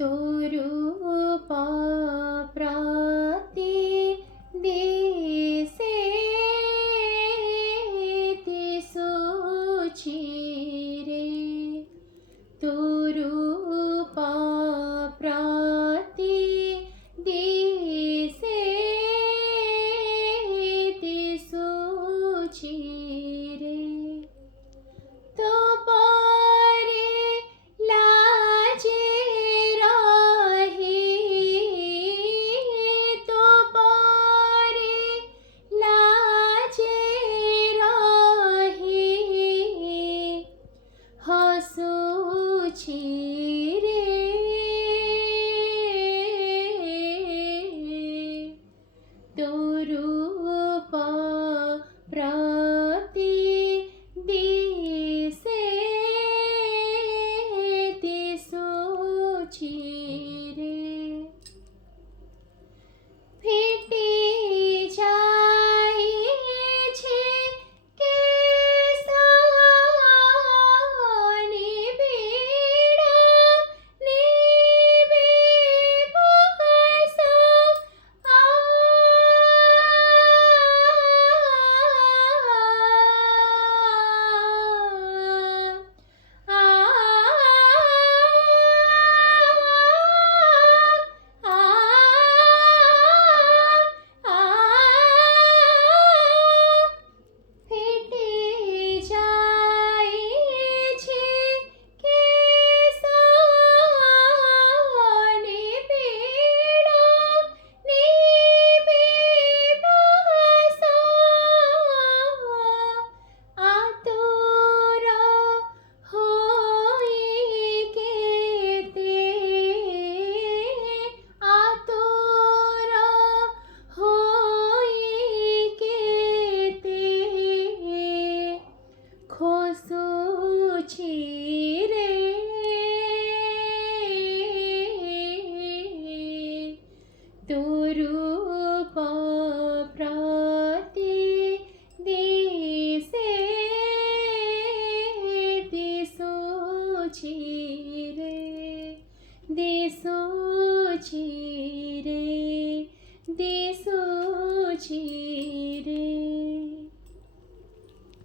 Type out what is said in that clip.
तोरूपा प्राप्ति दिसे तिसुची रे तोरूपा प्राप्ति दिसे तिसुची रे तो पारे लाजे राही तो पारे लाजे राही हसूची रे तोरूपा प्राप्ति दिसे तिसुची रे फेटी जाए छे केसानी पीड़ा निबे बसा खोसूची रे तोरूपा प्राप्ति दिसे तिसुची रे दिसुची रे दिसुची